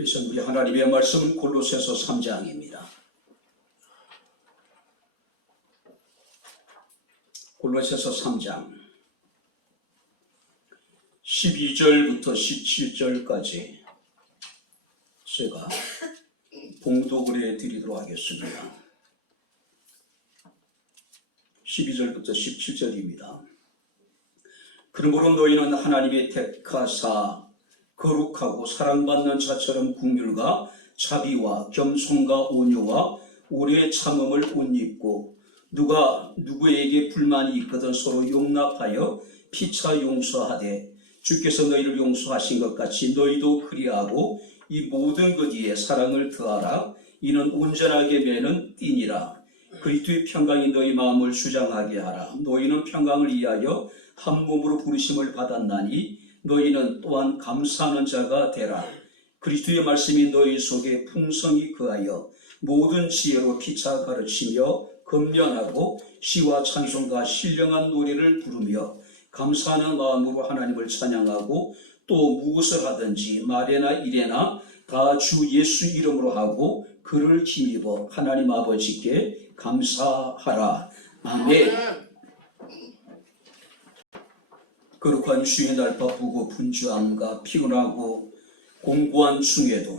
그래서 우리 하나님의 말씀은 골로새서 3장입니다. 골로새서 3장 12절부터 17절까지 제가 봉독을 해드리도록 하겠습니다. 12절부터 17절입니다. 그러므로 너희는 하나님의 택하사 거룩하고 사랑받는 자처럼 긍휼과 자비와 겸손과 온유와 오래 참음을 옷 입고 누가 누구에게 불만이 있거든 서로 용납하여 피차 용서하되 주께서 너희를 용서하신 것 같이 너희도 그리하고 이 모든 것 위에 사랑을 더하라. 이는 온전하게 매는 띠니라. 그리스도의 평강이 너희 마음을 수장하게 하라. 너희는 평강을 위하여 한 몸으로 부르심을 받았나니 너희는 또한 감사하는 자가 되라. 그리스도의 말씀이 너희 속에 풍성히 거하여 모든 지혜로 피차 가르치며 건면하고 시와 찬송과 신령한 노래를 부르며 감사하는 마음으로 하나님을 찬양하고 또 무엇을 하든지 말에나 일에나 다 주 예수 이름으로 하고 그를 힘입어 하나님 아버지께 감사하라. 아멘. 거룩한 주의 날 바쁘고 분주함과 피곤하고 공부한 중에도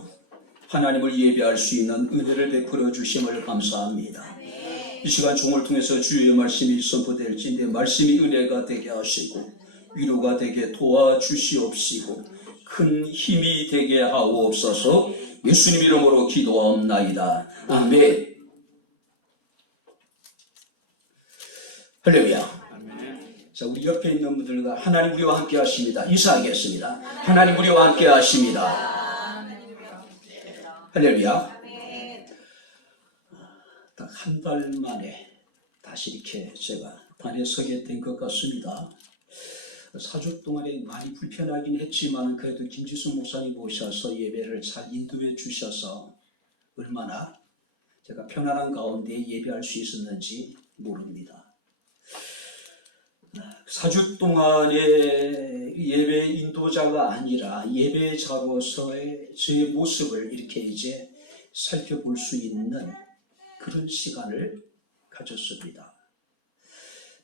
하나님을 예배할 수 있는 은혜를 베풀어 주심을 감사합니다. 이 시간 종을 통해서 주의 말씀이 선포될지 내 말씀이 은혜가 되게 하시고 위로가 되게 도와주시옵시고 큰 힘이 되게 하옵소서. 예수님 이름으로 기도하옵나이다. 아멘. 할렐루야. 자, 우리 옆에 있는 분들과 하나님 우리와 함께 하십니다. 인사하겠습니다. 하나님 우리와 함께 하십니다. 할렐루야. 딱 한 달 만에 다시 이렇게 제가 단에 서게 된 것 같습니다. 4주 동안에 많이 불편하긴 했지만 그래도 김지수 목사님 오셔서 예배를 잘 인도해 주셔서 얼마나 제가 편안한 가운데 예배할 수 있었는지 모릅니다. 4주 동안의 예배 인도자가 아니라 예배자로서의 저의 모습을 이렇게 이제 살펴볼 수 있는 그런 시간을 가졌습니다.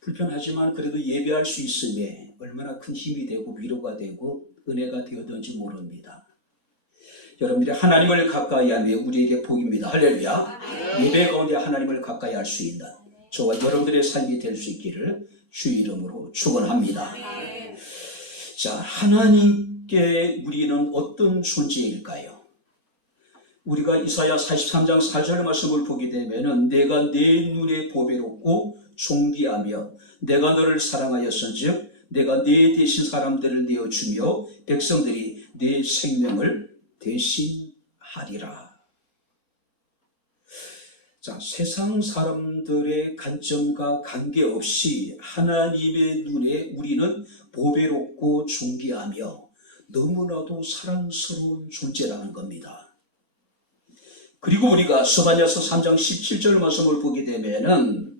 불편하지만 그래도 예배할 수 있음에 얼마나 큰 힘이 되고 위로가 되고 은혜가 되었는지 모릅니다. 여러분들이 하나님을 가까이 하며 우리에게 복입니다. 할렐루야. 예배 가운데 하나님을 가까이 할 수 있는 저와 여러분들의 삶이 될 수 있기를 주 이름으로 축원합니다. 자, 하나님께 우리는 어떤 존재일까요? 우리가 이사야 43장 4절 말씀을 보게 되면은 내가 내 눈에 보배롭고 존귀하며 내가 너를 사랑하였은즉 내가 네 대신 사람들을 내어주며 백성들이 네 생명을 대신하리라. 자, 세상 사람들의 관점과 관계없이 하나님의 눈에 우리는 보배롭고 존귀하며 너무나도 사랑스러운 존재라는 겁니다. 그리고 우리가 스바냐서 3장 17절 말씀을 보게 되면은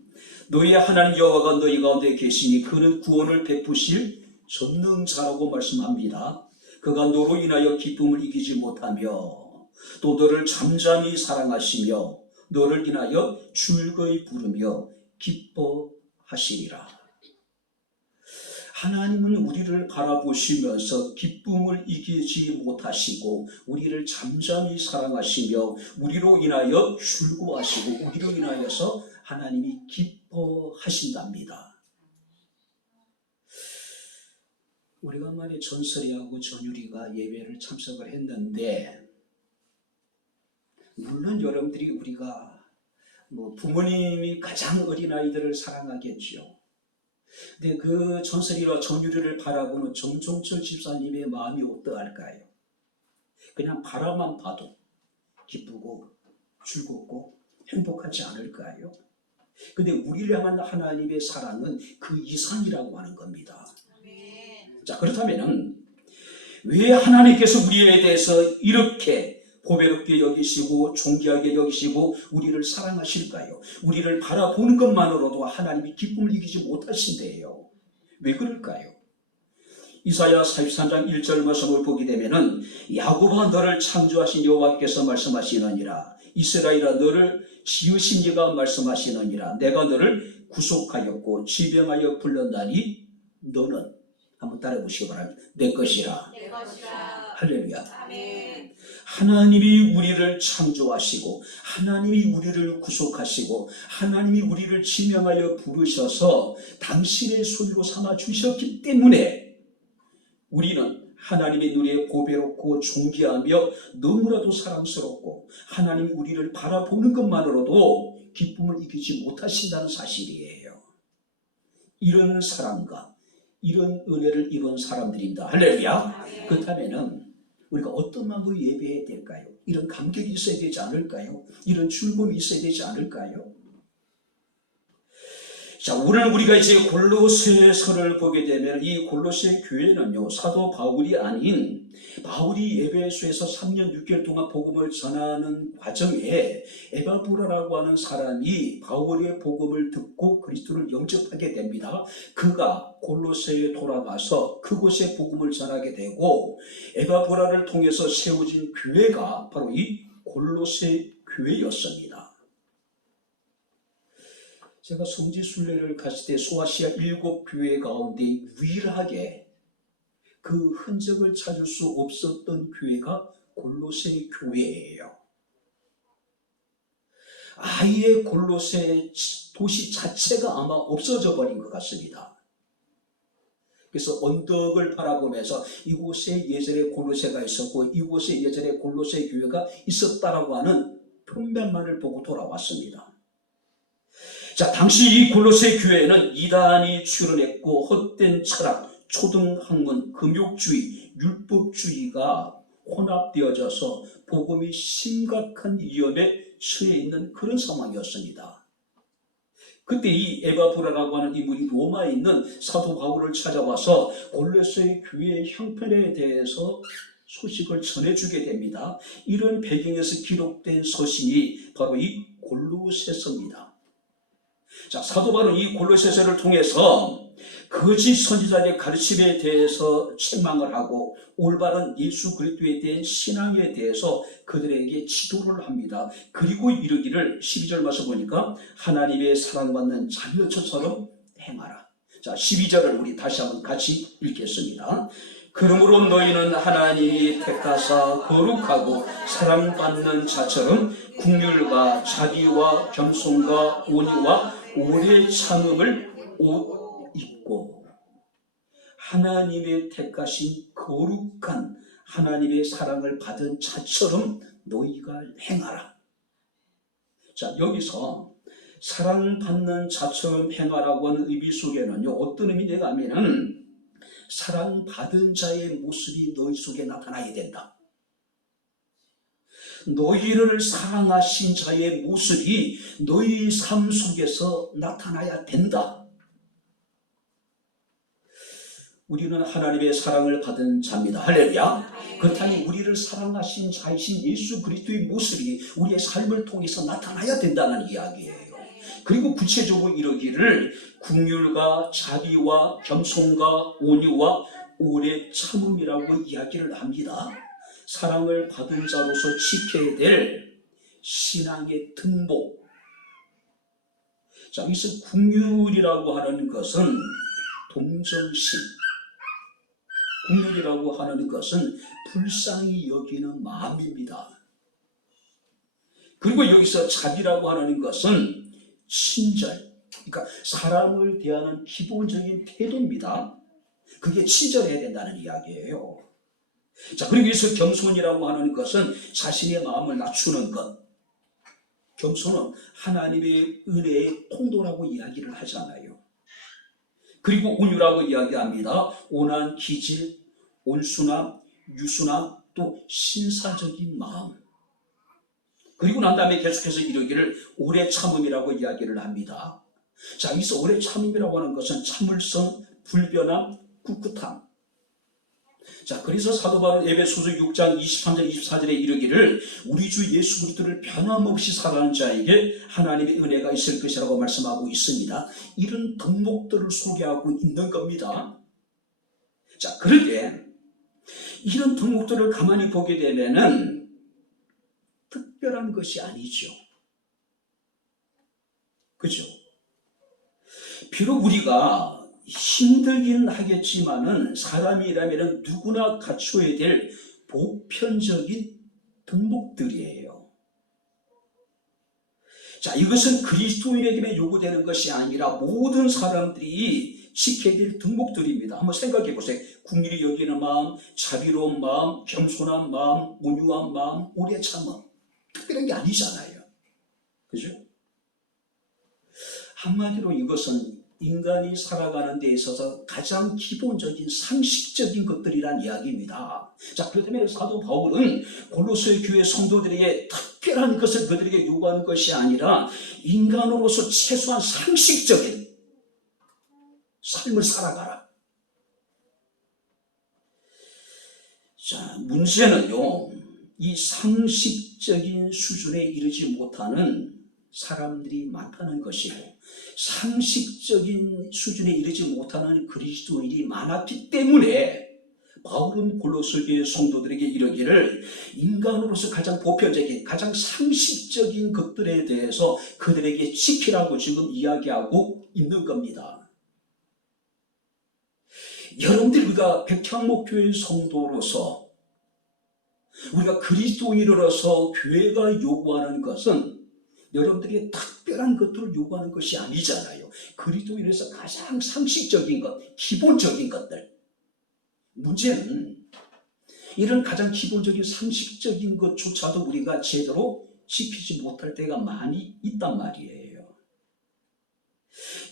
너희의 하나님 여호와가 너희 가운데 계시니 그는 구원을 베푸실 전능자라고 말씀합니다. 그가 너로 인하여 기쁨을 이기지 못하며 또 너를 잠잠히 사랑하시며 너를 인하여 즐거이 부르며 기뻐하시리라. 하나님은 우리를 바라보시면서 기쁨을 이기지 못하시고 우리를 잠잠히 사랑하시며 우리로 인하여 즐거워하시고 우리로 인하여서 하나님이 기뻐하신답니다. 오래간만에 전설이하고 전유리가 예배를 참석을 했는데 물론 여러분들이 우리가 부모님이 가장 어린아이들을 사랑하겠죠. 근데 그 전설이와 전유리를 바라보는 정종철 집사님의 마음이 어떠할까요? 그냥 바라만 봐도 기쁘고 즐겁고 행복하지 않을까요? 근데 우리를 향한 하나님의 사랑은 그 이상이라고 하는 겁니다. 자, 그렇다면은 왜 하나님께서 우리에 대해서 이렇게 보배롭게 여기시고 존귀하게 여기시고 우리를 사랑하실까요? 우리를 바라보는 것만으로도 하나님이 기쁨을 이기지 못하신대요. 왜 그럴까요? 이사야 43장 1절 말씀을 보게 되면은 야곱아 너를 창조하신 여호와께서 말씀하시느니라. 이스라엘아 너를 지으신 이가 말씀하시느니라. 내가 너를 구속하였고 지병하여 불렀나니 너는, 한번 따라해 보시기 바랍니다. 내 것이라. 내 것이라. 할렐루야. 아멘. 하나님이 우리를 창조하시고 하나님이 우리를 구속하시고 하나님이 우리를 지명하여 부르셔서 당신의 소유로 삼아 주셨기 때문에 우리는 하나님의 눈에 보배롭고 존귀하며 너무나도 사랑스럽고 하나님이 우리를 바라보는 것만으로도 기쁨을 이기지 못하신다는 사실이에요. 이런 사랑과 이런 은혜를 입은 사람들입니다. 할렐루야. 그렇다면 우리가 어떤 마음으로 예배해야 될까요? 이런 감격이 있어야 되지 않을까요? 이런 즐거움이 있어야 되지 않을까요? 자, 오늘 우리가 이제 골로새서를 보게 되면 이 골로새 교회는요, 사도 바울이 아닌 바울이 에베소에서 3년 6개월 동안 복음을 전하는 과정에 에바브라라고 하는 사람이 바울의 복음을 듣고 그리스도를 영접하게 됩니다. 그가 골로새에 돌아가서 그곳에 복음을 전하게 되고 에바브라를 통해서 세워진 교회가 바로 이 골로새 교회였습니다. 제가 성지순례를 갔을 때 소아시아 7교회 가운데 유일하게 그 흔적을 찾을 수 없었던 교회가 골로새 교회예요. 아예 골로새 도시 자체가 아마 없어져 버린 것 같습니다. 그래서 언덕을 바라보면서 이곳에 예전에 골로새가 있었고 이곳에 예전에 골로새 교회가 있었다라고 하는 표면만을 보고 돌아왔습니다. 자, 당시 이 골로새 교회에는 이단이 출현했고 헛된 철학, 초등학문, 금욕주의, 율법주의가 혼합되어져서 복음이 심각한 위험에 처해 있는 그런 상황이었습니다. 그때 이 에바브라라고 하는 인물이 로마에 있는 사도 바울을 찾아와서 골로새 교회의 형편에 대해서 소식을 전해주게 됩니다. 이런 배경에서 기록된 서신이 바로 이 골로새서입니다. 자, 사도 바울은 이 골로새서를 통해서 거짓 선지자의 가르침에 대해서 책망을 하고 올바른 예수 그리스도에 대한 신앙에 대해서 그들에게 지도를 합니다. 그리고 이르기를 12절 말씀 보니까 하나님의 사랑받는 자녀처럼 행하라. 자, 12절을 우리 다시 한번 같이 읽겠습니다. 그러므로 너희는 하나님이 택하사 거룩하고 사랑받는 자처럼 긍휼과 자비와 겸손과 온유와 오래 참음을 옷 입고 하나님의 택하신 거룩한 하나님의 사랑을 받은 자처럼 너희가 행하라. 자, 여기서 사랑받는 자처럼 행하라고 하는 의미 속에는요, 어떤 의미가 하면은 사랑받은 자의 모습이 너희 속에 나타나야 된다. 너희를 사랑하신 자의 모습이 너희 삶 속에서 나타나야 된다. 우리는 하나님의 사랑을 받은 자입니다. 할렐루야. 그렇다면 우리를 사랑하신 자이신 예수 그리스도의 모습이 우리의 삶을 통해서 나타나야 된다는 이야기예요. 그리고 구체적으로 이르기를 긍휼과 자비와 겸손과 온유와 오래 참음이라고 이야기를 합니다. 사랑을 받은 자로서 지켜야 될 신앙의 등복. 자, 여기서 긍휼이라고 하는 것은 동정심, 긍휼이라고 하는 것은 불쌍히 여기는 마음입니다. 그리고 여기서 자비라고 하는 것은 친절, 그러니까 사람을 대하는 기본적인 태도입니다. 그게 친절해야 된다는 이야기예요. 자, 그리고 여기서 겸손이라고 하는 것은 자신의 마음을 낮추는 것. 겸손은 하나님의 은혜의 통도라고 이야기를 하잖아요. 그리고 온유라고 이야기합니다. 온한 기질, 온순함, 유순함, 또 신사적인 마음. 그리고 난 다음에 계속해서 이르기를 오래 참음이라고 이야기를 합니다. 자, 여기서 오래 참음이라고 하는 것은 참을성, 불변함, 꿋꿋함. 자, 그래서 사도 바울은 에베소서 6장 23절 24절에 이르기를 우리 주 예수 그리스도를 변함없이 사랑하는 자에게 하나님의 은혜가 있을 것이라고 말씀하고 있습니다. 이런 덕목들을 소개하고 있는 겁니다. 자, 그런데 이런 덕목들을 가만히 보게 되면은 특별한 것이 아니죠. 그죠? 비록 우리가 힘들긴 하겠지만은 사람이라면은 누구나 갖춰야 될 보편적인 덕목들이에요. 자, 이것은 그리스도인에게 요구되는 것이 아니라 모든 사람들이 지켜야 될 덕목들입니다. 한번 생각해 보세요. 긍휼히 여기는 마음, 자비로운 마음, 겸손한 마음, 온유한 마음, 오래 참음. 특별한 게 아니잖아요. 그죠? 한마디로 이것은 인간이 살아가는 데 있어서 가장 기본적인 상식적인 것들이란 이야기입니다. 자, 그렇다면 사도 바울은 골로새 교회 성도들에게 특별한 것을 그들에게 요구하는 것이 아니라 인간으로서 최소한 상식적인 삶을 살아가라. 자, 문제는요, 이 상식적인 수준에 이르지 못하는 사람들이 많다는 것이고, 상식적인 수준에 이르지 못하는 그리스도인이 많았기 때문에 바울은 골로새 교회 성도들에게 이르기를 인간으로서 가장 보편적인, 가장 상식적인 것들에 대해서 그들에게 지키라고 지금 이야기하고 있는 겁니다. 여러분들, 우리가 백향목교회 성도로서, 우리가 그리스도인으로서 교회가 요구하는 것은 여러분들에게 특별한 것들을 요구하는 것이 아니잖아요. 그리스도인에서 가장 상식적인 것, 기본적인 것들. 문제는 이런 가장 기본적인 상식적인 것조차도 우리가 제대로 지키지 못할 때가 많이 있단 말이에요.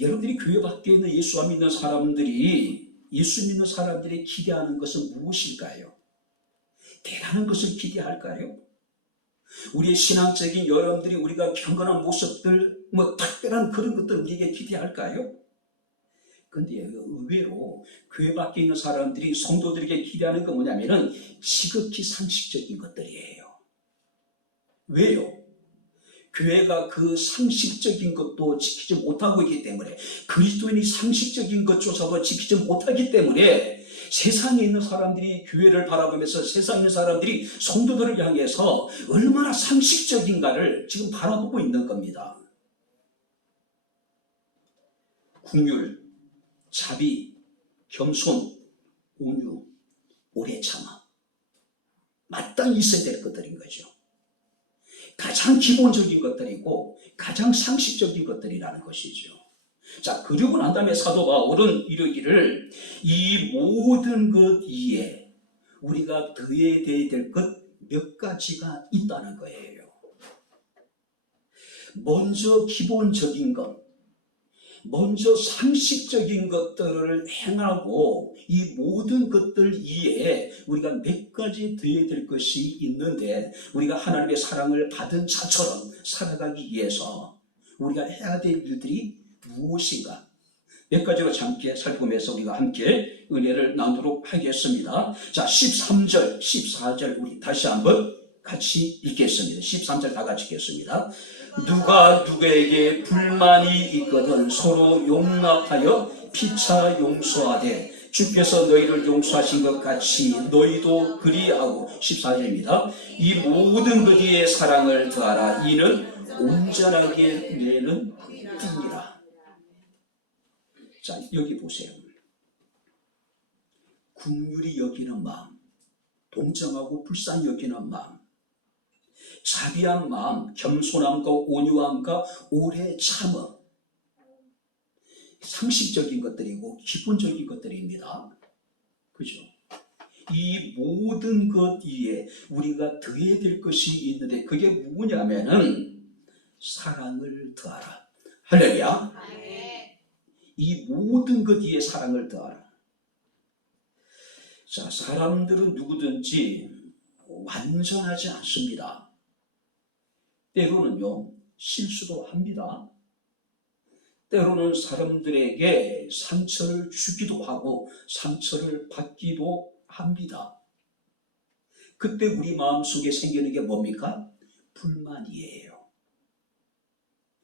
여러분들이 교회 밖에 있는 예수 안 믿는 사람들이, 예수 믿는 사람들이 기대하는 것은 무엇일까요? 대단한 것을 기대할까요? 우리의 신앙적인 여러분들이 우리가 경건한 모습들, 특별한 그런 것들 우리에게 기대할까요? 근데 의외로 교회 밖에 있는 사람들이 성도들에게 기대하는 건 뭐냐면은 지극히 상식적인 것들이에요. 왜요? 교회가 그 상식적인 것도 지키지 못하고 있기 때문에, 그리스도인이 상식적인 것조차도 지키지 못하기 때문에 세상에 있는 사람들이 교회를 바라보면서, 세상에 있는 사람들이 성도들을 향해서 얼마나 상식적인가를 지금 바라보고 있는 겁니다. 긍휼, 자비, 겸손, 온유, 오래 참아. 마땅히 있어야 될 것들인 거죠. 가장 기본적인 것들이고 가장 상식적인 것들이라는 것이죠. 자, 그리고 난 다음에 사도 바울은 이르기를 이 모든 것 이에 우리가 더해야 될 것 몇 가지가 있다는 거예요. 먼저 기본적인 것, 먼저 상식적인 것들을 행하고 이 모든 것들 이외에 우리가 몇 가지 더해야 될 것이 있는데, 우리가 하나님의 사랑을 받은 자처럼 살아가기 위해서 우리가 해야 될 일들이 무엇인가, 몇 가지로 함께 살펴보면서 우리가 함께 은혜를 나누도록 하겠습니다. 자, 13절, 14절 우리 다시 한번 같이 읽겠습니다. 13절 다 같이 읽겠습니다. 누가 누구에게 불만이 있거든 서로 용납하여 피차 용서하되 주께서 너희를 용서하신 것 같이 너희도 그리하고. 14절입니다. 이 모든 것의 사랑을 더하라. 이는 온전하게 내는 뜻이라. 자, 여기 보세요. 긍휼히 여기는 마음, 동정하고 불쌍히 여기는 마음, 자비한 마음, 겸손함과 온유함과 오래 참음. 상식적인 것들이고 기본적인 것들입니다. 그죠? 이 모든 것 위에 우리가 더해야 될 것이 있는데, 그게 뭐냐면은 사랑을 더하라. 할렐루야. 이 모든 것 위에 사랑을 더하라. 자, 사람들은 누구든지 완전하지 않습니다. 때로는요, 실수도 합니다. 때로는 사람들에게 상처를 주기도 하고 상처를 받기도 합니다. 그때 우리 마음속에 생기는 게 뭡니까? 불만이에요.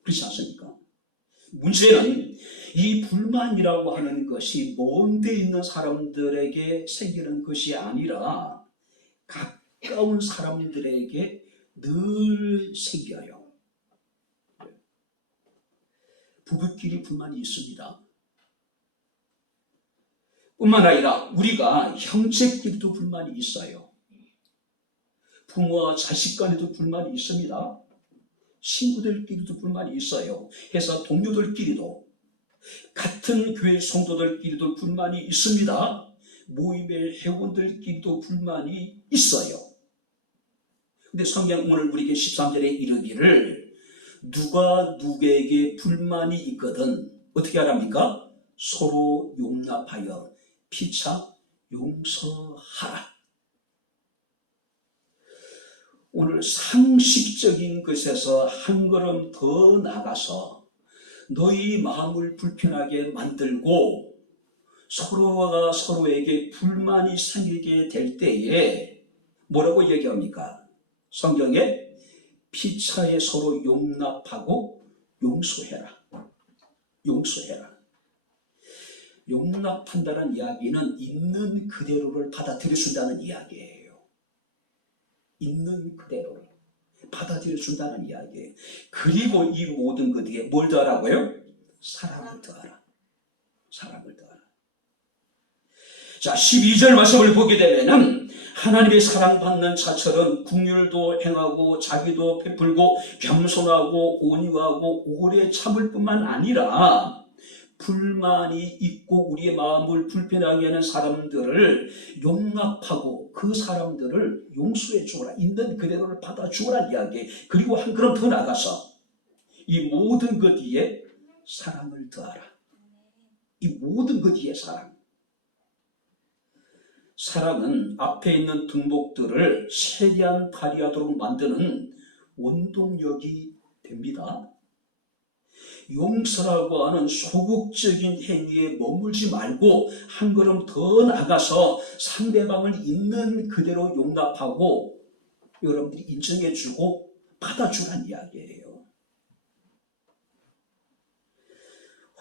그렇지 않습니까? 문제는 이 불만이라고 하는 것이 먼 데 있는 사람들에게 생기는 것이 아니라 가까운 사람들에게 늘 생겨요. 부부끼리 불만이 있습니다. 뿐만 아니라 우리가 형제끼리도 불만이 있어요. 부모와 자식 간에도 불만이 있습니다. 친구들끼리도 불만이 있어요. 회사 동료들끼리도, 같은 교회 성도들끼리도 불만이 있습니다. 모임의 회원들끼리도 불만이 있어요. 근데 성경 오늘 우리에게 13절에 이르기를 누가 누구에게 불만이 있거든 어떻게 하랍니까? 서로 용납하여 피차 용서하라. 오늘 상식적인 것에서 한 걸음 더 나가서 너희 마음을 불편하게 만들고 서로가 서로에게 불만이 생기게 될 때에 뭐라고 얘기합니까? 성경에 피차에 서로 용납하고 용서해라. 용서해라. 용납한다는 이야기는 있는 그대로를 받아들여준다는 이야기예요. 있는 그대로를 받아들여준다는 이야기예요. 그리고 이 모든 것 뒤에 뭘 더하라고요? 사랑을 더하라. 사랑을 더하라. 자, 12절 말씀을 보게 되면은 하나님의 사랑받는 자처럼 긍휼도 행하고 자기도 베풀고 겸손하고 온유하고 오래 참을 뿐만 아니라 불만이 있고 우리의 마음을 불편하게 하는 사람들을 용납하고 그 사람들을 용서해 주어라. 있는 그대로를 받아 주어라 이야기. 그리고 한 걸음 더 나가서 이 모든 것 위에 사랑을 더하라. 이 모든 것 위에 사랑. 사랑은 앞에 있는 덕목들을 최대한 발휘하도록 만드는 원동력이 됩니다. 용서라고 하는 소극적인 행위에 머물지 말고 한 걸음 더 나가서 상대방을 있는 그대로 용납하고 여러분들이 인정해주고 받아주란 이야기예요.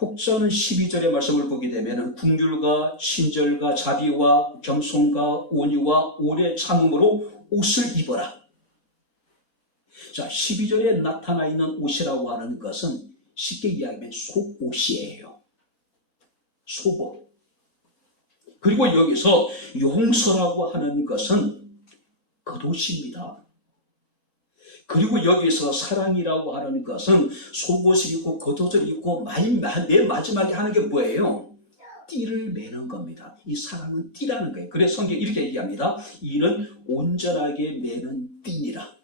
혹자는 12절의 말씀을 보게 되면 긍휼과 친절과 자비와 겸손과 온유와 오래 참음으로 옷을 입어라. 자, 12절에 나타나 있는 옷이라고 하는 것은 쉽게 이야기하면 속옷이에요. 속옷. 그리고 여기서 용서라고 하는 것은 겉옷입니다. 그리고 여기서 사랑이라고 하는 것은 속옷을 입고 겉옷을 입고 맨 마지막에 하는 게 뭐예요? 띠를 매는 겁니다. 이 사랑은 띠라는 거예요. 그래서 성경이 이렇게 얘기합니다. 이는 온전하게 매는 띠니라.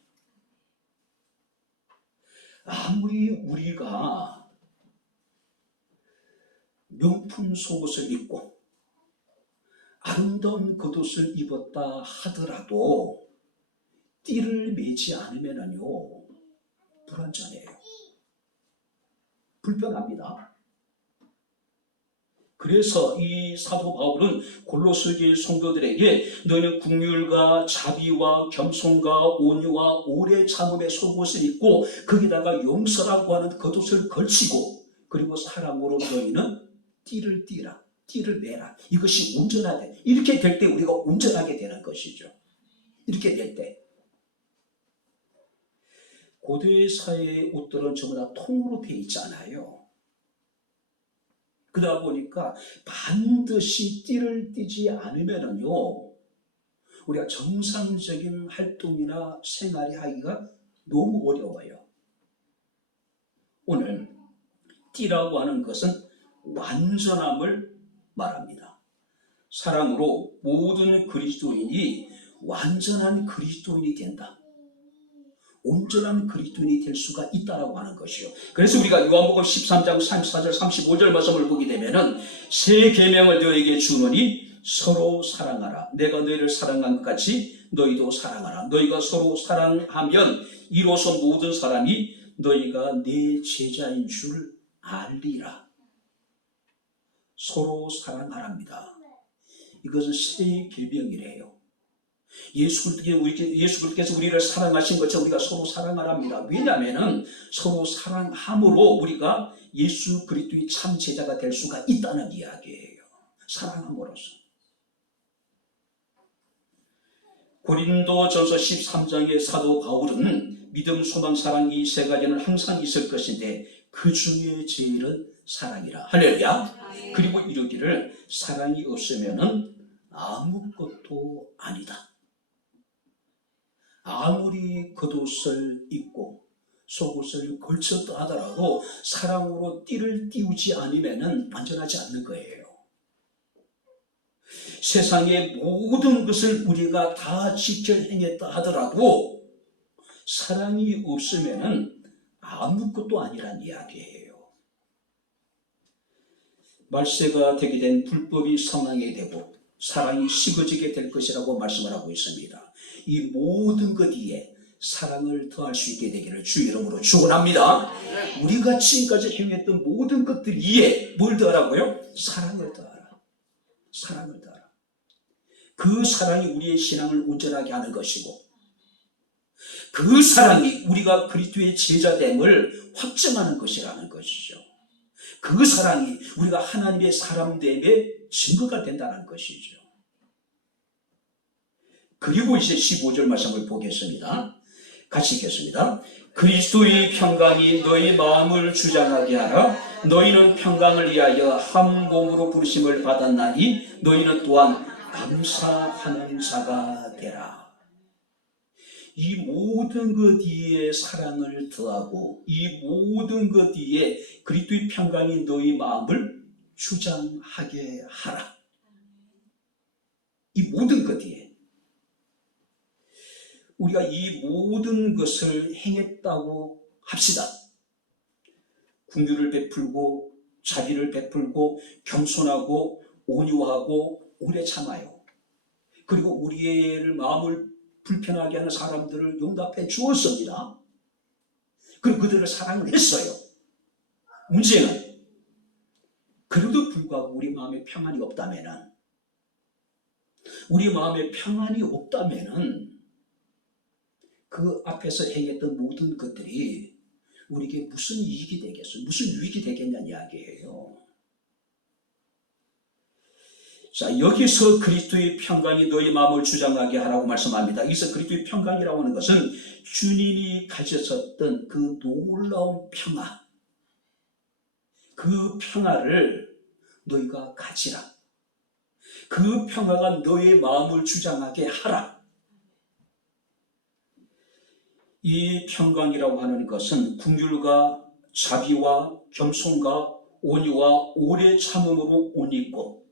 아무리 우리가 명품 속옷을 입고 아름다운 겉옷을 입었다 하더라도 띠를 매지 않으면요 불완전해요. 불편합니다. 그래서 이 사도 바울은 골로새교회 성도들에게 너는 긍휼과 자비와 겸손과 온유와 오래 참음의 속옷을 입고 거기다가 용서라고 하는 겉옷을 걸치고 그리고 사랑으로 너희는 띠를 띠라. 띠를 매라. 이것이 온전하다. 이렇게 될 때 우리가 온전하게 되는 것이죠. 이렇게 될 때. 고대 사회의 옷들은 전부 다 통으로 되어 있잖아요. 그러다 보니까 반드시 띠를 띠지 않으면요 우리가 정상적인 활동이나 생활이 하기가 너무 어려워요. 오늘 띠라고 하는 것은 완전함을 말합니다. 사랑으로 모든 그리스도인이 완전한 그리스도인이 된다. 온전한 그리스도인이 될 수가 있다라고 하는 것이요. 그래서 우리가 요한복음 13장 34절 35절 말씀을 보게 되면은 새 계명을 너에게 주노니 서로 사랑하라. 내가 너희를 사랑한 것 같이 너희도 사랑하라. 너희가 서로 사랑하면 이로써 모든 사람이 너희가 내 제자인 줄 알리라. 서로 사랑하랍니다. 이것은 새 계명이래요. 예수 그리스도께서 우리를 사랑하신 것처럼 우리가 서로 사랑하랍니다. 왜냐하면 서로 사랑함으로 우리가 예수 그리스도의 참 제자가 될 수가 있다는 이야기예요. 사랑함으로써. 고린도전서 13장의 사도 바울은 믿음, 소망, 사랑 이 세 가지는 항상 있을 것인데 그 중에 제일은 사랑이라. 할렐루야. 그리고 이르기를 사랑이 없으면은 아무것도 아니다. 아무리 겉옷을 입고 속옷을 걸쳤다 하더라도 사랑으로 띠를 띄우지 않으면은 완전하지 않는 거예요. 세상의 모든 것을 우리가 다 지켜 행했다 하더라도 사랑이 없으면은 아무것도 아니란 이야기예요. 말세가 되게 된 불법이 상하게 되고 사랑이 식어지게 될 것이라고 말씀을 하고 있습니다. 이 모든 것 위에 사랑을 더할 수 있게 되기를 주 이름으로 축원합니다. 우리가 지금까지 행했던 모든 것들 위에 뭘 더하라고요? 사랑을 더하라. 사랑을 더하라. 그 사랑이 우리의 신앙을 온전하게 하는 것이고 그 사랑이 우리가 그리스도의 제자됨을 확증하는 것이라는 것이죠. 그 사랑이 우리가 하나님의 사람됨의 증거가 된다는 것이죠. 그리고 이제 15절 말씀을 보겠습니다. 같이 읽겠습니다. 그리스도의 평강이 너희 마음을 주장하게 하라. 너희는 평강을 위하여 한 몸으로 부르심을 받았나니 너희는 또한 감사하는 자가 되라. 이 모든 것 위에 사랑을 더하고 이 모든 것 위에 그리스도의 평강이 너희 마음을 주장하게 하라. 이 모든 것 위에 우리가 이 모든 것을 행했다고 합시다. 긍휼을 베풀고 자비를 베풀고 겸손하고 온유하고 오래 참아요. 그리고 우리의 마음을 불편하게 하는 사람들을 용납해 주었습니다. 그리고 그들을 사랑을 했어요. 문제는 그래도 불구하고 우리 마음에 평안이 없다면은 그 앞에서 행했던 모든 것들이 우리에게 무슨 이익이 되겠어요? 무슨 유익이 되겠냐는 이야기예요. 자, 여기서 그리스도의 평강이 너희 마음을 주장하게 하라고 말씀합니다. 여기서 그리스도의 평강이라고 하는 것은 주님이 가졌었던 그 놀라운 평화, 그 평화를 너희가 가지라. 그 평화가 너의 마음을 주장하게 하라. 이 평강이라고 하는 것은 긍휼과 자비와 겸손과 온유와 오래 참음으로 옷 입고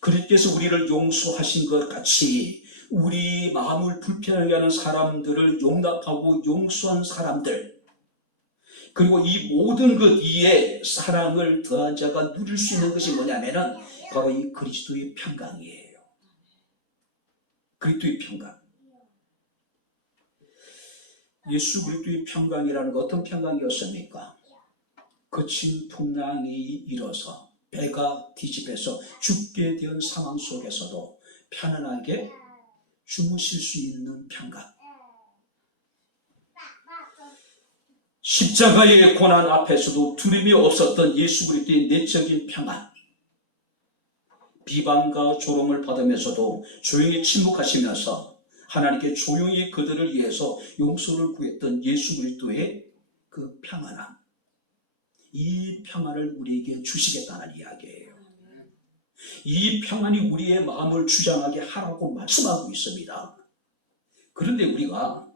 그리스도께서 우리를 용서하신 것 같이 우리 마음을 불편하게 하는 사람들을 용납하고 용서한 사람들, 그리고 이 모든 것 위에 사랑을 더한 자가 누릴 수 있는 것이 뭐냐면은 바로 이 그리스도의 평강이에요. 그리스도의 평강. 예수 그리스도의 평강이라는 건 어떤 평강이었습니까? 거친 풍랑이 일어서 배가 뒤집혀서 죽게 된 상황 속에서도 편안하게 주무실 수 있는 평강. 십자가의 고난 앞에서도 두려움이 없었던 예수 그리스도의 내적인 평안. 비방과 조롱을 받으면서도 조용히 침묵하시면서 하나님께 조용히 그들을 위해서 용서를 구했던 예수 그리스도의 그 평안함. 이 평안을 우리에게 주시겠다는 이야기예요. 이 평안이 우리의 마음을 주장하게 하라고 말씀하고 있습니다. 그런데 우리가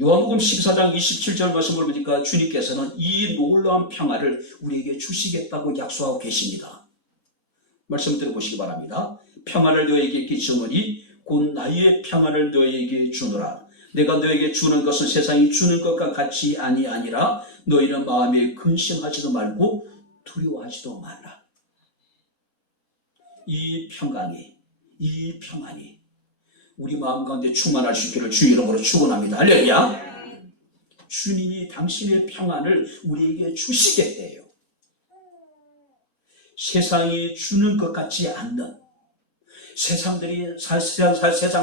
요한복음 14장 27절 말씀을 보니까 주님께서는 이 놀라운 평안을 우리에게 주시겠다고 약속하고 계십니다. 말씀 들어보시기 바랍니다. 평안을 너에게 끼치노니 곧 나의 평안을 너에게 주노라. 내가 너에게 주는 것은 세상이 주는 것과 같이 아니라 너희는 마음에 근심하지도 말고 두려워하지도 말라. 이 평안이 우리 마음 가운데 충만할 수 있기를 주 이름으로 축원합니다. 할렐루야. 주님이 당신의 평안을 우리에게 주시겠대요. 세상이 주는 것 같지 않는, 세상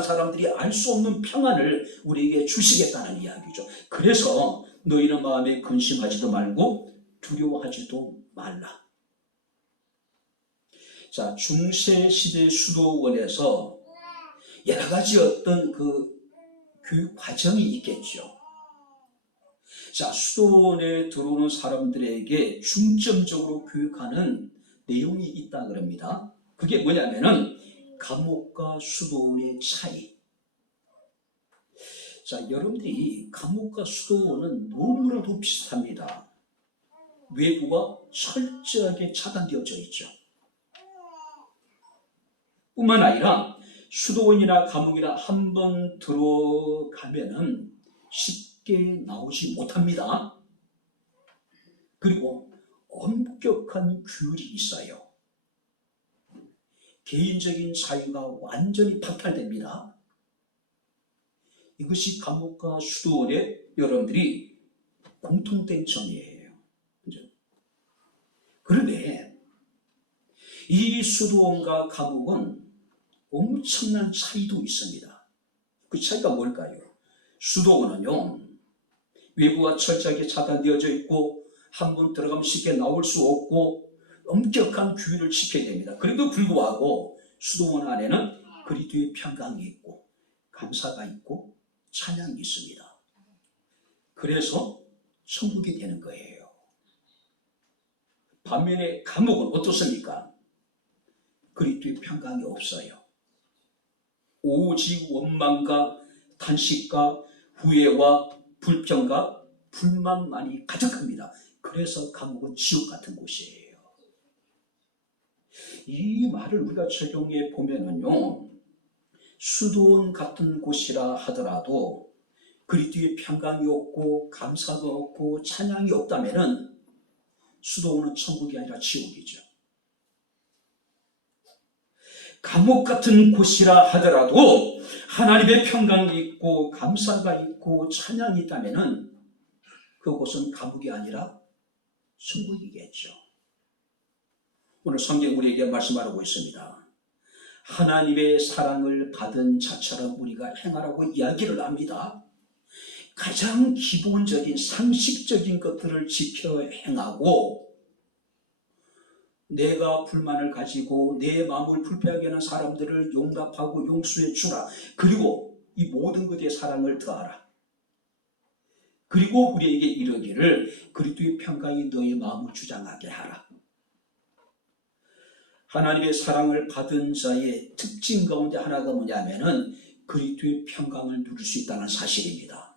사람들이 알 수 없는 평안을 우리에게 주시겠다는 이야기죠. 그래서 너희는 마음에 근심하지도 말고 두려워하지도 말라. 자, 중세 시대 수도원에서 여러 가지 어떤 그 교육 과정이 있겠죠. 자, 수도원에 들어오는 사람들에게 중점적으로 교육하는 내용이 있다 그럽니다. 그게 뭐냐면은 감옥과 수도원의 차이. 자, 여러분들이 감옥과 수도원은 너무나도 비슷합니다. 외부가 철저하게 차단되어져 있죠. 뿐만 아니라 수도원이나 감옥이나 한번 들어가면은 쉽게 나오지 못합니다. 그리고 엄격한 규율이 있어요. 개인적인 자유가 완전히 박탈됩니다. 이것이 감옥과 수도원의 여러분들이 공통된 점이에요. 그런데 이 수도원과 감옥은 엄청난 차이도 있습니다. 그 차이가 뭘까요? 수도원은요, 외부와 철저하게 차단되어져 있고 한번 들어가면 쉽게 나올 수 없고 엄격한 규율을 지켜야 됩니다. 그래도 불구하고 수도원 안에는 그리스도의 평강이 있고 감사가 있고 찬양이 있습니다. 그래서 천국이 되는 거예요. 반면에 감옥은 어떻습니까? 그리스도의 평강이 없어요. 오직 원망과 탄식과 후회와 불평과 불만만이 가득합니다. 그래서 감옥은 지옥 같은 곳이에요. 이 말을 우리가 적용해 보면은요, 수도원 같은 곳이라 하더라도 그리스도의 평강이 없고 감사가 없고 찬양이 없다면은 수도원은 천국이 아니라 지옥이죠. 감옥 같은 곳이라 하더라도 하나님의 평강이 있고 감사가 있고 찬양이 있다면은 그곳은 감옥이 아니라 천국이겠죠. 오늘 성경 우리에게 말씀하고 있습니다. 하나님의 사랑을 받은 자처럼 우리가 행하라고 이야기를 합니다. 가장 기본적인 상식적인 것들을 지켜 행하고 내가 불만을 가지고 내 마음을 불편하게 하는 사람들을 용납하고 용서해 주라. 그리고 이 모든 것에 사랑을 더하라. 그리고 우리에게 이르기를 그리스도의 평강이 너의 마음을 주장하게 하라. 하나님의 사랑을 받은 자의 특징 가운데 하나가 뭐냐면은 그리스도의 평강을 누릴 수 있다는 사실입니다.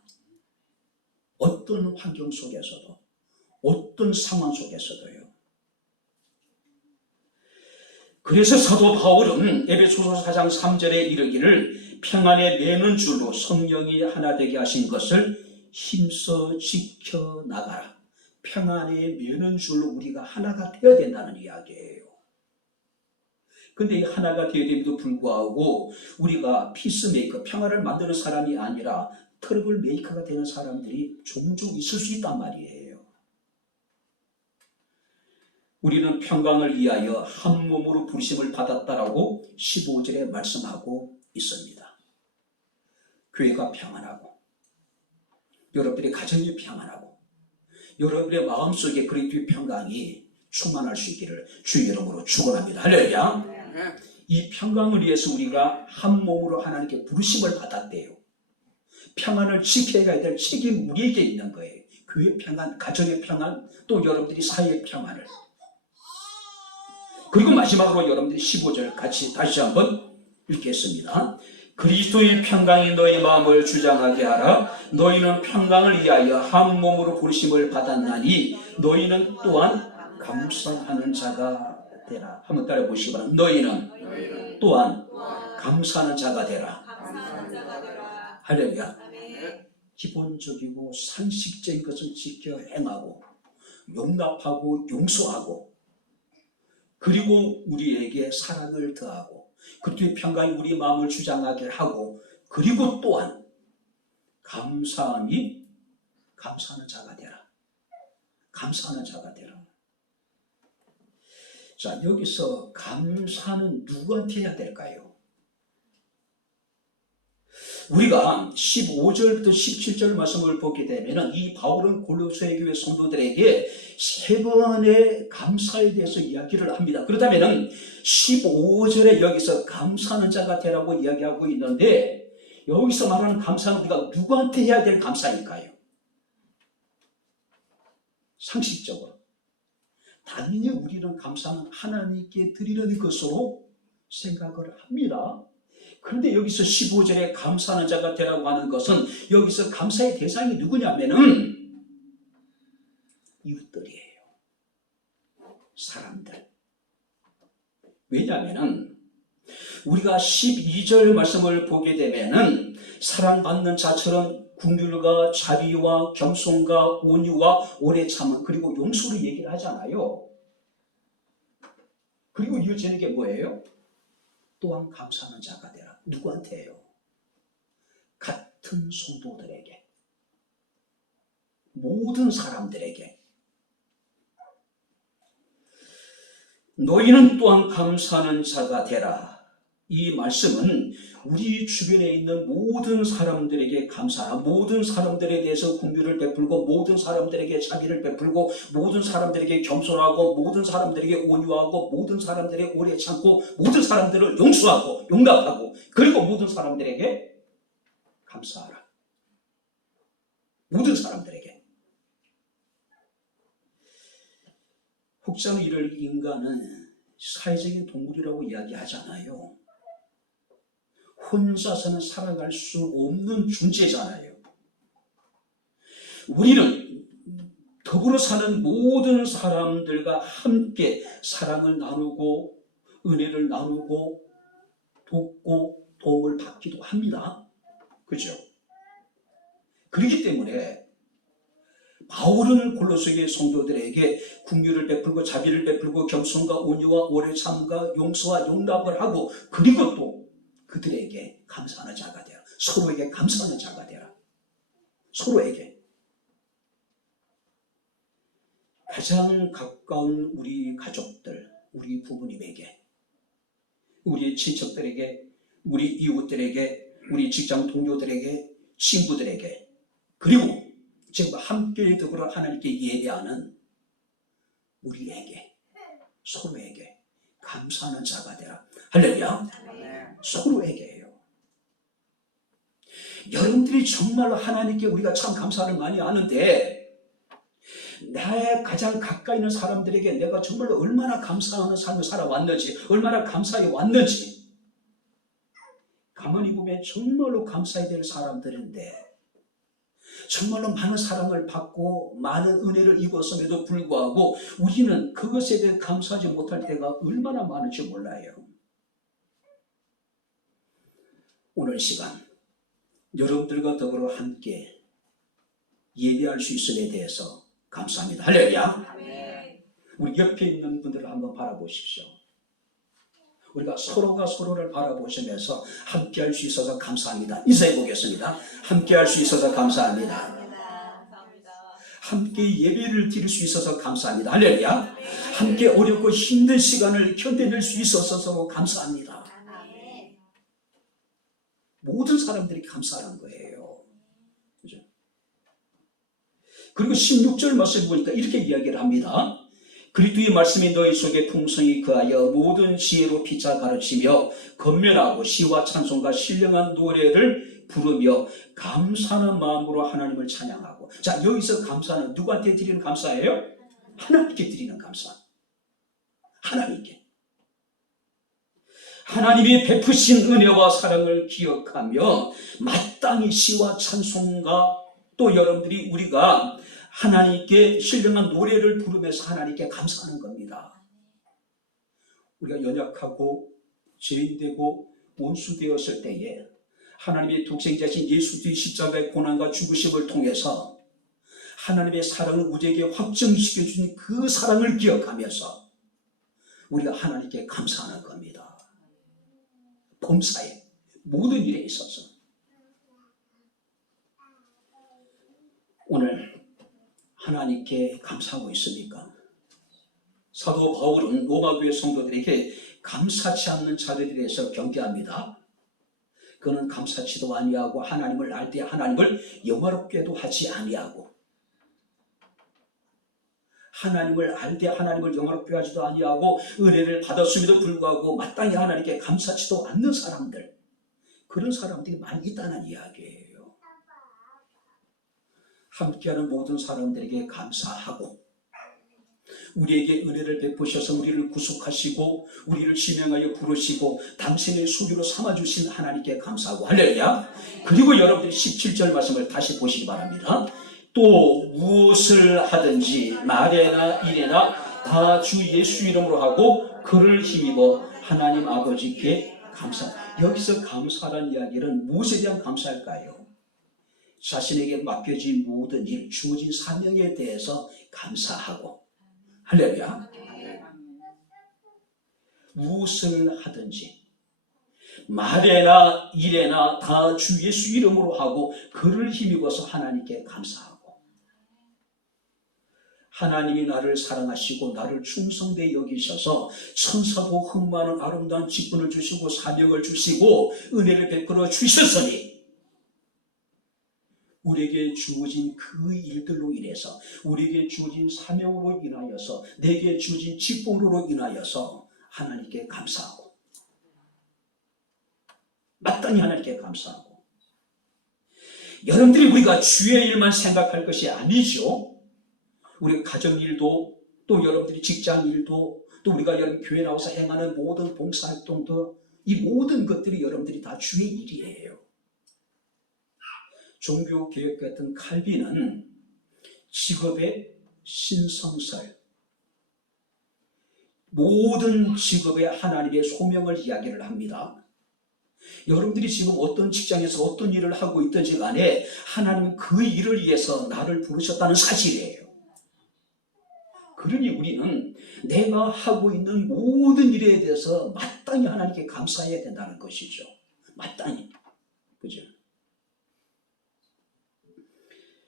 어떤 환경 속에서도, 어떤 상황 속에서도요. 그래서 사도 바울은 에베소서 4장 3절에 이르기를 평안에 매는 줄로 성령이 하나 되게 하신 것을 힘써 지켜나가라. 평안에 매는 줄로 우리가 하나가 되어야 된다는 이야기예요. 근데 이 하나가 되어야 됨에도 불구하고 우리가 피스메이커, 평화를 만드는 사람이 아니라 트러블 메이커가 되는 사람들이 종종 있을 수 있단 말이에요. 우리는 평강을 위하여 한 몸으로 부르심을 받았다라고 15절에 말씀하고 있습니다. 교회가 평안하고 여러분들의 가정이 평안하고 여러분의 마음속에 그리스도의 평강이 충만할 수 있기를 주의 이름으로 축원합니다. 할렐루야. 이 평강을 위해서 우리가 한 몸으로 하나님께 부르심을 받았대요. 평안을 지켜야 될 책임 우리에게 있는 거예요. 교회 평안, 가정의 평안, 또 여러분들이 사회의 평안을. 그리고 마지막으로 여러분들이 15절 같이 다시 한번 읽겠습니다. 그리스도의 평강이 너희 마음을 주장하게 하라. 너희는 평강을 위하여 한 몸으로 부르심을 받았나니 너희는 또한 감사하는 자가 되라. 한번 따라 보시기 바랍니다. 너희는 또한 감사하는 자가 되라. 할렐루야. 기본적이고 상식적인 것을 지켜 행하고 용납하고 용서하고 그리고 우리에게 사랑을 더하고 그리스도의 평강이 우리 마음을 주장하게 하고 그리고 또한 감사하는 자가 되라. 감사하는 자가 되라. 자, 여기서 감사는 누구한테 해야 될까요? 우리가 15절부터 17절 말씀을 보게 되면 이 바울은 골로새 교회 성도들에게 세 번의 감사에 대해서 이야기를 합니다. 그렇다면 15절에 여기서 감사하는 자가 되라고 이야기하고 있는데, 여기서 말하는 감사는 우리가 누구한테 해야 될 감사일까요? 상식적으로 당연히 우리는 감사는 하나님께 드리는 것으로 생각을 합니다. 그런데 여기서 15절에 감사하는 자가 되라고 하는 것은, 여기서 감사의 대상이 누구냐면은 이웃들이에요. 사람들. 왜냐하면은 우리가 12절 말씀을 보게 되면은 사랑받는 자처럼 긍휼과 자비와 겸손과 온유와 오래 참음, 그리고 용서를 얘기를 하잖아요. 그리고 이어지는 게 뭐예요? 또한 감사하는 자가 되라. 누구한테요? 같은 성도들에게, 모든 사람들에게. 너희는 또한 감사하는 자가 되라. 이 말씀은 우리 주변에 있는 모든 사람들에게 감사하라, 모든 사람들에 대해서 긍휼을 베풀고, 모든 사람들에게 자비를 베풀고, 모든 사람들에게 겸손하고, 모든 사람들에게 온유하고, 모든 사람들에게 오래 참고, 모든 사람들을 용서하고 용납하고, 그리고 모든 사람들에게 감사하라. 모든 사람들에게. 혹자는 이를 인간은 사회적인 동물이라고 이야기하잖아요. 혼자서는 살아갈 수 없는 존재잖아요. 우리는 더불어 사는 모든 사람들과 함께 사랑을 나누고 은혜를 나누고 돕고 도움을 받기도 합니다. 그죠? 그렇기 때문에 바울은 골로새의 성도들에게 긍휼을 베풀고 자비를 베풀고 겸손과 온유와 오래 참음과 용서와 용납을 하고, 그리고 또 그들에게 감사하는 자가 되라. 서로에게 감사하는 자가 되라. 서로에게. 가장 가까운 우리 가족들, 우리 부모님에게, 우리 친척들에게, 우리 이웃들에게, 우리 직장 동료들에게, 친구들에게, 그리고 지금 함께 더불어 하나님께 예배하는 우리에게, 서로에게 감사하는 자가 되라. 할렐루야. 서로에게요. 여러분들이 정말로 하나님께 우리가 참 감사를 많이 하는데, 나의 가장 가까이 있는 사람들에게 내가 정말로 얼마나 감사하는 삶을 살아왔는지, 얼마나 감사해 왔는지 가만히 보면 정말로 감사해야 될 사람들인데, 정말로 많은 사랑을 받고 많은 은혜를 입었음에도 불구하고 우리는 그것에 대해 감사하지 못할 때가 얼마나 많은지 몰라요. 오늘 시간 여러분들과 더불어 함께 예배할 수 있음에 대해서 감사합니다. 할렐루야. 우리 옆에 있는 분들을 한번 바라보십시오. 우리가 서로가 서로를 바라보시면서 함께할 수 있어서 감사합니다. 인사해 보겠습니다. 함께할 수 있어서 감사합니다. 함께 예배를 드릴 수 있어서 감사합니다. 할렐루야. 함께 어렵고 힘든 시간을 견뎌낼 수 있어서 감사합니다. 모든 사람들이 감사하는 거예요. 그죠? 그리고 16절 말씀 보니까 이렇게 이야기를 합니다. 그리스도의 말씀이 너희 속에 풍성히 거하여 모든 지혜로 피차 가르치며 건면하고 시와 찬송과 신령한 노래를 부르며 감사하는 마음으로 하나님을 찬양하고. 자, 여기서 감사는 누구한테 드리는 감사예요? 하나님께 드리는 감사. 하나님께. 하나님이 베푸신 은혜와 사랑을 기억하며 마땅히 시와 찬송과, 또 여러분들이 우리가 하나님께 신령한 노래를 부르면서 하나님께 감사하는 겁니다. 우리가 연약하고 죄인되고 원수되었을 때에 하나님의 독생자신 예수 그리스도의 십자가의 고난과 죽으심을 통해서 하나님의 사랑을 우리에게 확정시켜준 그 사랑을 기억하면서 우리가 하나님께 감사하는 겁니다. 범사에 모든 일에 있어서. 오늘 하나님께 감사하고 있습니까? 사도 바울은 로마교회 성도들에게 감사치 않는 자들에 대해서 경계합니다. 그는 감사치도 아니하고 하나님을 알 때 하나님을 영화롭게도 하지 아니하고, 하나님을 알 때 하나님을 영화롭게 하지도 아니하고 은혜를 받았음에도 불구하고 마땅히 하나님께 감사치도 않는 사람들, 그런 사람들이 많이 있다는 이야기예요. 함께하는 모든 사람들에게 감사하고, 우리에게 은혜를 베푸셔서 우리를 구속하시고 우리를 지명하여 부르시고 당신의 소유로 삼아주신 하나님께 감사하고, 할렐루야. 그리고 여러분들이 17절 말씀을 다시 보시기 바랍니다. 또 무엇을 하든지 말에나 일에나 다 주 예수 이름으로 하고 그를 힘입어 하나님 아버지께 감사. 여기서 감사라는 이야기는 무엇에 대한 감사일까요? 자신에게 맡겨진 모든 일, 주어진 사명에 대해서 감사하고, 할렐루야. 무엇을 하든지 말에나 일에나 다 주 예수 이름으로 하고 그를 힘입어서 하나님께 감사하고, 하나님이 나를 사랑하시고 나를 충성되이 여기셔서 천사도 흠많은 아름다운 직분을 주시고 사명을 주시고 은혜를 베풀어 주셨으니, 우리에게 주어진 그 일들로 인해서, 우리에게 주어진 사명으로 인하여서, 내게 주어진 직분으로 인하여서 하나님께 감사하고, 마땅히 하나님께 감사하고. 여러분들이 우리가 주의 일만 생각할 것이 아니죠. 우리 가정일도, 또 여러분들이 직장일도, 또 우리가 여러분 교회 나와서 행하는 모든 봉사활동도, 이 모든 것들이 여러분들이 다 주의 일이에요. 종교개혁 같은 칼빈은 직업의 신성설, 모든 직업에 하나님의 소명을 이야기를 합니다. 여러분들이 지금 어떤 직장에서 어떤 일을 하고 있든지 간에 하나님은 그 일을 위해서 나를 부르셨다는 사실이에요. 그러니 우리는 내가 하고 있는 모든 일에 대해서 마땅히 하나님께 감사해야 된다는 것이죠. 마땅히. 그죠?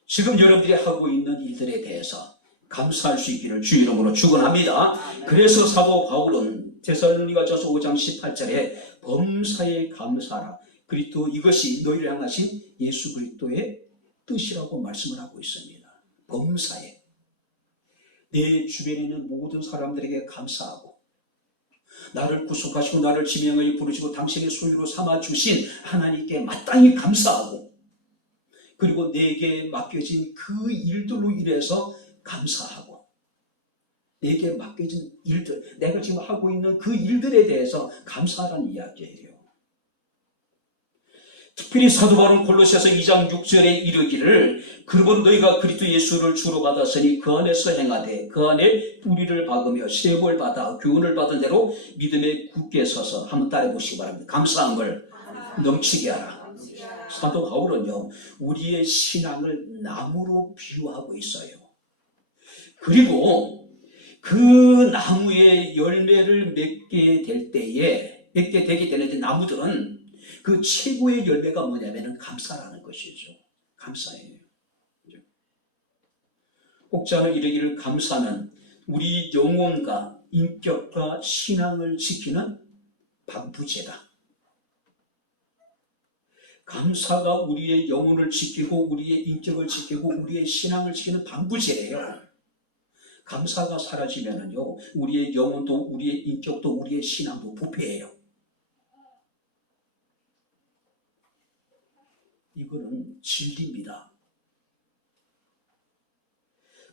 지금 여러분들이 하고 있는 일들에 대해서 감사할 수 있기를 주 이름으로 축원합니다. 그래서 사도 바울은 데살로니가전서 5장 18절에 범사에 감사하라. 그리스도 이것이 너희를 향하신 예수 그리스도의 뜻이라고 말씀을 하고 있습니다. 범사에. 내 주변에 있는 모든 사람들에게 감사하고, 나를 구속하시고 나를 지명하여 부르시고 당신의 소유로 삼아주신 하나님께 마땅히 감사하고, 그리고 내게 맡겨진 그 일들로 인해서 감사하고, 내게 맡겨진 일들, 내가 지금 하고 있는 그 일들에 대해서 감사하라는 이야기예요. 특별히 사도 바울은 골로새서 2장 6절에 이르기를, 그러므로 너희가 그리스도 예수를 주로 받았으니 그 안에서 행하되 그 안에 뿌리를 박으며 세벌 받아 교훈을 받은 대로 믿음에 굳게 서서, 한번 따라해 보시기 바랍니다. 감사함을 넘치게 하라. 사도 바울은요, 우리의 신앙을 나무로 비유하고 있어요. 그리고 그 나무의 열매를 맺게 될 때에, 맺게 되게 되는데, 나무들은 그 최고의 열매가 뭐냐면 감사라는 것이죠. 감사예요. 혹자는 이르기를, 감사는 우리 영혼과 인격과 신앙을 지키는 방부제다. 감사가 우리의 영혼을 지키고 우리의 인격을 지키고 우리의 신앙을 지키는 방부제예요. 감사가 사라지면은요, 우리의 영혼도 우리의 인격도 우리의 신앙도 부패해요. 이거는 진리입니다.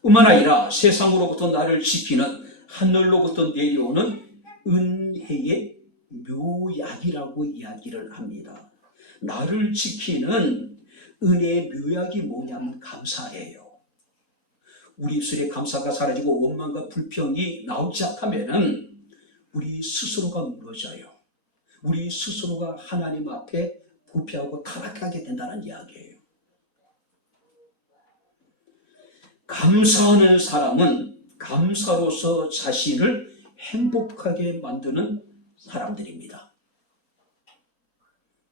뿐만 아니라 세상으로부터 나를 지키는 하늘로부터 내려오는 은혜의 묘약이라고 이야기를 합니다. 나를 지키는 은혜의 묘약이 뭐냐면 감사예요. 우리 입술에 감사가 사라지고 원망과 불평이 나오기 시작하면은 우리 스스로가 무너져요. 우리 스스로가 하나님 앞에 부패하고 타락하게 된다는 이야기예요. 감사하는 사람은 감사로서 자신을 행복하게 만드는 사람들입니다.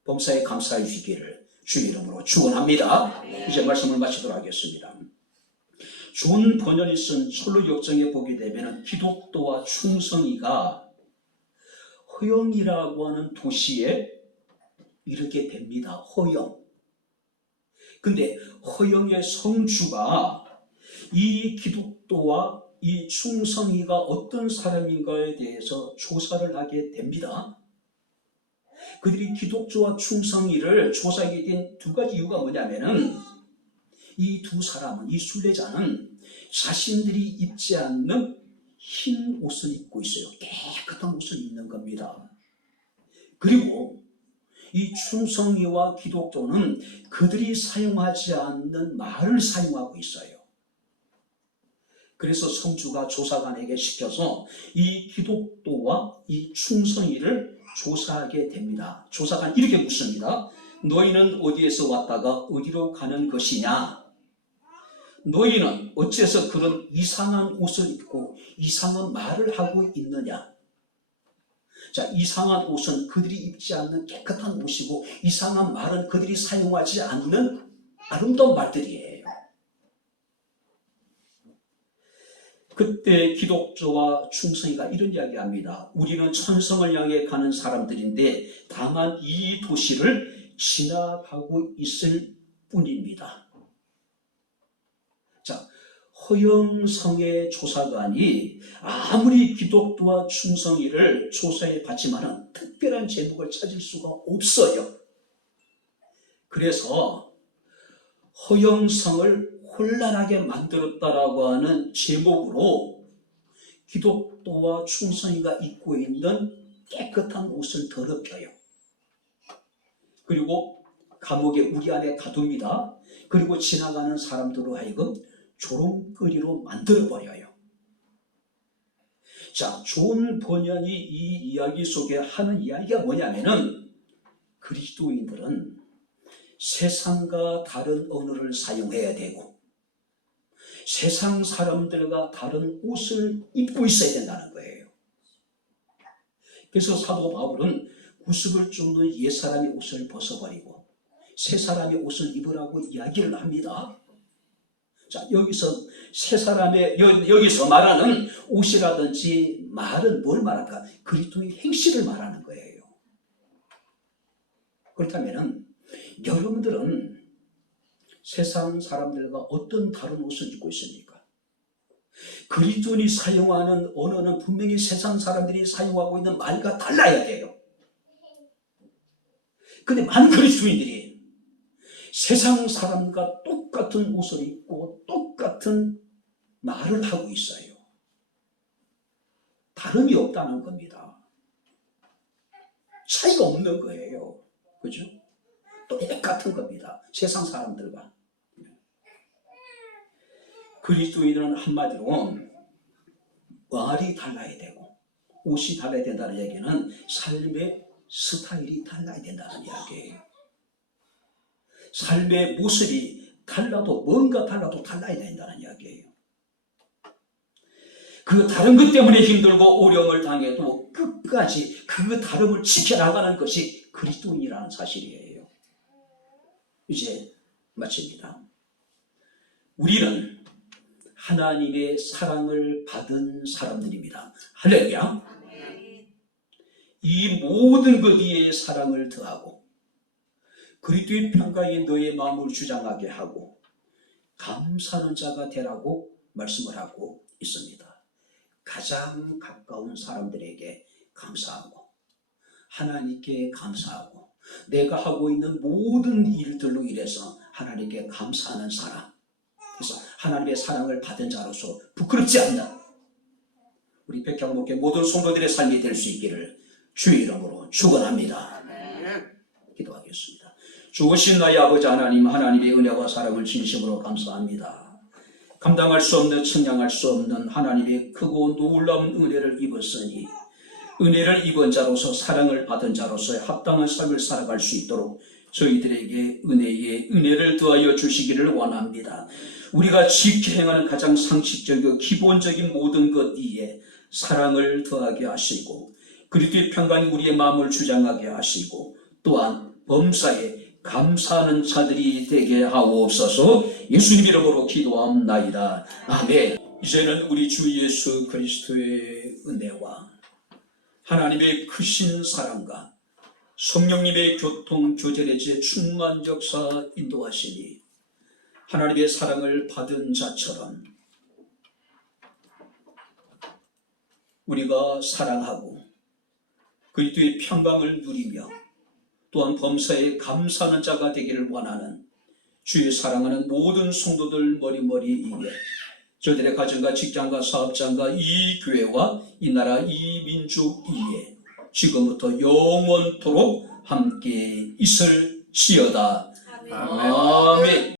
범사에 감사해 주시기를 주 이름으로 축원합니다. 이제 말씀을 마치도록 하겠습니다. 존 버년이 쓴 솔로 역정에 보게 되면 기독도와 충성이가 허영이라고 하는 도시에 이렇게 됩니다. 허영. 근데 허영의 성주가 이 기독도와 이 충성이가 어떤 사람인가에 대해서 조사를 하게 됩니다. 그들이 기독조와 충성이를 조사하게 된 두 가지 이유가 뭐냐면은 이 두 사람은, 이 순례자는 자신들이 입지 않는 흰 옷을 입고 있어요. 깨끗한 옷을 입는 겁니다. 그리고 이 충성이와 기독도는 그들이 사용하지 않는 말을 사용하고 있어요. 그래서 성주가 조사관에게 시켜서 이 기독도와 이 충성이를 조사하게 됩니다. 조사관 이렇게 묻습니다. 너희는 어디에서 왔다가 어디로 가는 것이냐? 너희는 어째서 그런 이상한 옷을 입고 이상한 말을 하고 있느냐? 자, 이상한 옷은 그들이 입지 않는 깨끗한 옷이고 이상한 말은 그들이 사용하지 않는 아름다운 말들이에요. 그때 기독조와 충성이가 이런 이야기합니다. 우리는 천성을 향해 가는 사람들인데 다만 이 도시를 지나가고 있을 뿐입니다. 자, 허영성의 조사관이 아무리 기독도와 충성이를 조사해 봤지만 특별한 제목을 찾을 수가 없어요. 그래서 허영성을 혼란하게 만들었다라고 하는 제목으로 기독도와 충성이가 입고 있는 깨끗한 옷을 더럽혀요. 그리고 감옥에 우리 안에 가둡니다. 그리고 지나가는 사람들로 하여금 조롱거리로 만들어버려요. 자, 존 번연이 이 이야기 속에 하는 이야기가 뭐냐면은 그리스도인들은 세상과 다른 언어를 사용해야 되고 세상 사람들과 다른 옷을 입고 있어야 된다는 거예요. 그래서 사도 바울은 구습을 쫓는 옛사람의 옷을 벗어버리고 새 사람의 옷을 입으라고 이야기를 합니다. 자, 여기서 새 사람의 여기서 말하는 옷이라든지 말은 뭘 말할까? 그리스도의 행실을 말하는 거예요. 그렇다면은 여러분들은 세상 사람들과 어떤 다른 옷을 입고 있습니까? 그리스도인이 사용하는 언어는 분명히 세상 사람들이 사용하고 있는 말과 달라야 돼요. 근데 많은 그리스도인들이 세상 사람과 똑같은 옷을 입고 똑같은 말을 하고 있어요. 다름이 없다는 겁니다. 차이가 없는 거예요. 그죠? 똑같은 겁니다. 세상 사람들과. 그리스도인들은 한마디로 말이 달라야 되고 옷이 달라야 된다는 얘기는 삶의 스타일이 달라야 된다는 이야기예요. 삶의 모습이 달라도 뭔가 달라도 달라야 된다는 이야기예요. 그 다른 것 때문에 힘들고 어려움을 당해도 끝까지 그 다름을 지켜나가는 것이 그리스도인이라는 사실이에요. 이제 마칩니다. 우리는 하나님의 사랑을 받은 사람들입니다. 할렐루야. 이 모든 것 위에 사랑을 더하고 그리스도의 평강이 너의 마음을 주장하게 하고 감사하는 자가 되라고 말씀을 하고 있습니다. 가장 가까운 사람들에게 감사하고 하나님께 감사하고 내가 하고 있는 모든 일들로 인해서 하나님께 감사하는 사람, 그래서 하나님의 사랑을 받은 자로서 부끄럽지 않는 우리 백향목회 모든 성도들의 삶이 될 수 있기를 주의 이름으로 축원합니다. 기도하겠습니다. 주오신 나의 아버지 하나님, 하나님의 은혜와 사랑을 진심으로 감사합니다. 감당할 수 없는, 측량할 수 없는 하나님의 크고 놀라운 은혜를 입었으니 은혜를 입은 자로서 사랑을 받은 자로서의 합당한 삶을 살아갈 수 있도록 저희들에게 은혜를 더하여 주시기를 원합니다. 우리가 지켜 행하는 가장 상식적이고 기본적인 모든 것 위에 사랑을 더하게 하시고 그리스도의 평강이 우리의 마음을 주장하게 하시고 또한 범사에 감사하는 자들이 되게 하옵소서. 예수님 이름으로 기도합나이다. 아멘. 이제는 우리 주 예수 그리스도의 은혜와 하나님의 크신 사랑과 성령님의 교통 교제의 지혜 충만 역사 인도하시니 하나님의 사랑을 받은 자처럼 우리가 사랑하고 그리스도의 평강을 누리며 또한 범사에 감사하는 자가 되기를 원하는 주의 사랑하는 모든 성도들 머리머리 위에 저들의 가정과 직장과 사업장과 이 교회와 이 나라 이 민족 위에 지금부터 영원토록 함께 있을지어다. 아멘.